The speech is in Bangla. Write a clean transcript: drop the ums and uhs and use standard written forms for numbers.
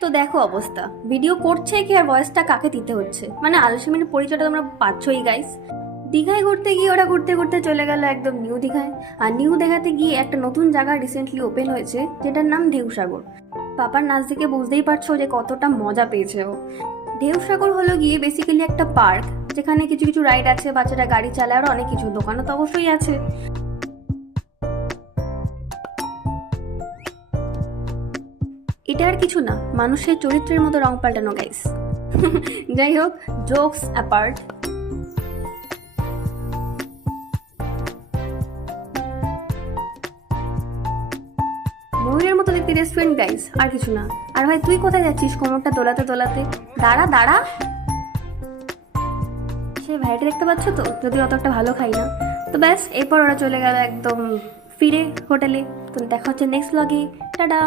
তো দেখো অবস্থা, ভিডিও করছে কি আর ভয়েসটা কাকে দিতে হচ্ছে, মানে আলসেমির পরিচয়টা তোমরা পাচ্ছই গাইস। দীঘায় ঘুরতে গিয়ে ওরা ঘুরতে ঘুরতে চলে গেল একদম নিউ দীঘায়। আর নিউ দীঘাতে গিয়ে একটা নতুন জায়গা রিসেন্টলি ওপেন হয়েছে, যেটার নাম ঢেউসাগর। পাপার নাচ দেখে বুঝতেই পারছো যে কতটা মজা পেয়েছে ও। ঢেউসাগর হলো গিয়ে বেসিক্যালি একটা পার্ক, যেখানে কিছু কিছু রাইড আছে, বাচ্চারা গাড়ি চালায়, আর অনেক কিছু দোকানও তো অবশ্যই আছে। এটা আর কিছু না, মানুষের চরিত্রের মতো রং পাল্টানো গাইস। যাই হোক, জোকস অ্যাপার্ট, ময়ূরের মতো দেখতে রেস্টুরেন্ট গাইস, আর কিছু না। আর ভাই তুই কোথায় যাচ্ছিস কোমরটা দোলাতে দোলাতে? দাঁড়া দাঁড়া। সে ভাইটা দেখতে পাচ্ছ তো, যদি অত একটা ভালো খাই না। তো ব্যাস, এরপর ওরা চলে গেল একদম ফিরে হোটেলে। তো দেখা হচ্ছে নেক্সট ব্লগে। টাটা।